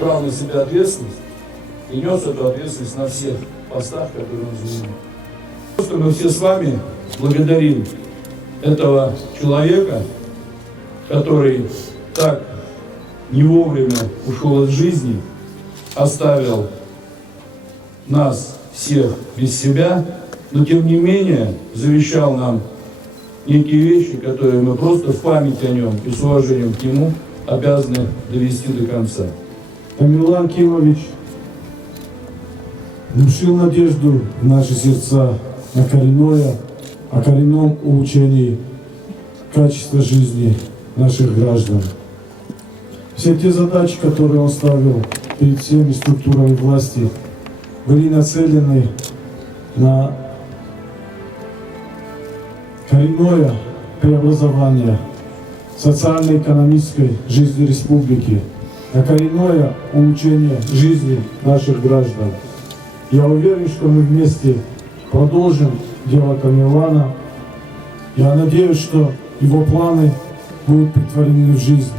брал на себя ответственность и нес эту ответственность на всех постах, которые он занимал. Просто мы все с вами благодарим этого человека, который так не вовремя ушел из жизни, оставил нас всех без себя, но тем не менее завещал нам некие вещи, которые мы просто в память о нем и с уважением к нему обязаны довести до конца. Тамерлан Кимович внушил надежду в наши сердца на коренном улучшении качества жизни наших граждан. Все те задачи, которые он ставил перед всеми структурами власти, были нацелены на коренное преобразование социально-экономической жизни республики, на коренное улучшение жизни наших граждан. Я уверен, что мы вместе продолжим дело Тамерлана. Я надеюсь, что его планы будут претворены в жизнь.